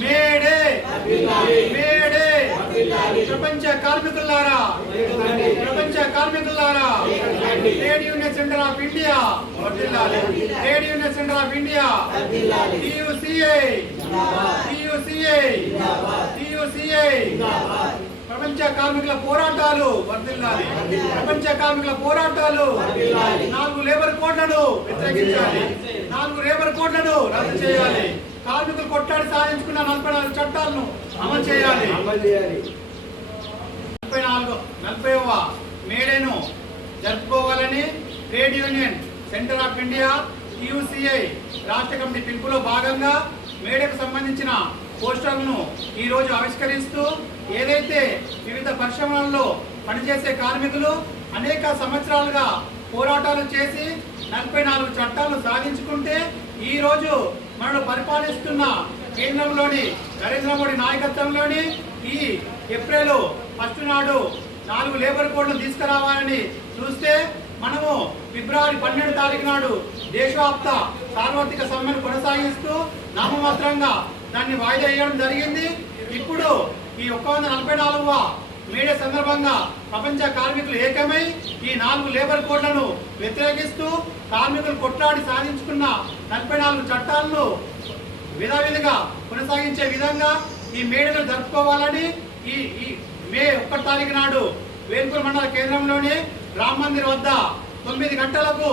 May Day May Day ప్రపంచ కార్మికులారా trade union centre of India వర్ధిల్లాలి. Trade union centre of India TUCA ప్రపంచ కార్మికుల పోరాటాలు వర్ధిల్లాలి. ప్రపంచ కార్మికుల పోరాటాలు 4 లేబర్ కోడ్లను వ్యతిరేకించాలి. 4 లేబర్ కోడ్లను రద్దు చేయాలి. కార్మికులు కొట్టాడి సాధించుకున్న 44 చట్టాలను అమలు చేయాలి. 40వ మేడేను జరుపుకోవాలని trade union centre of India TUCA రాష్ట్ర కమిటీ పిలుపులో భాగంగా మేడకు సంబంధించిన పోస్టర్లను ఈ రోజు ఆవిష్కరిస్తూ ఏదైతే వివిధ పరిశ్రమలలో పనిచేసే కార్మికులు అనేక సంవత్సరాలుగా పోరాటాలు చేసి 44 చట్టాలను సాధించుకుంటే ఈ రోజు మనను పరిపాలిస్తున్న కేంద్రంలోని నరేంద్ర మోడీ నాయకత్వంలోని ఈ ఏప్రిల్ 1 నాడు 4 లేబర్ కోడ్లను తీసుకురావాలని చూస్తే మనము ఫిబ్రవరి 12 తారీఖు నాడు దేశవ్యాప్త సార్వత్రిక సమ్మెను కొనసాగిస్తూ నామమాత్రంగా దాన్ని వాయిదా వేయడం జరిగింది. ఇప్పుడు ఈ 144వ మేడే సందర్భంగా ప్రపంచ కార్మికులు ఏకమై ఈ 4 లేబర్ కోడ్లను వ్యతిరేకిస్తూ కార్మికులు కొట్లాడి సాధించుకున్న 44 చట్టాలను విధావిధిగా కొనసాగించే విధంగా ఈ మేడను జరుపుకోవాలని ఈ మే 1 తారీఖు నాడు వేల్పూర్ మండల కేంద్రంలోని రామ్ మందిర్ వద్ద 9 గంటలకు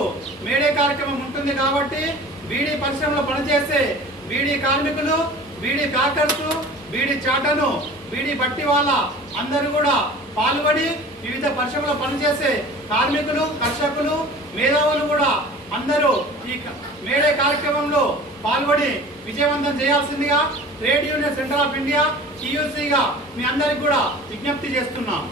మేడే కార్యక్రమం ఉంటుంది. కాబట్టి బీడీ పరిశ్రమలో పనిచేసే బీడీ కార్మికులు, బీడీ ప్యాకర్స్, బీడీ చాటను, బీడీ బట్టి వాళ్ళ అందరూ కూడా పాల్గొని వివిధ పరిశ్రమలో పనిచేసే కార్మికులు, కర్షకులు, మేధావులు కూడా అందరూ ఈ మేడే కార్యక్రమంలో పాల్గొని విజయవంతం చేయాల్సిందిగా trade union centre of India TUCగా మీ అందరికి కూడా విజ్ఞప్తి చేస్తున్నాం.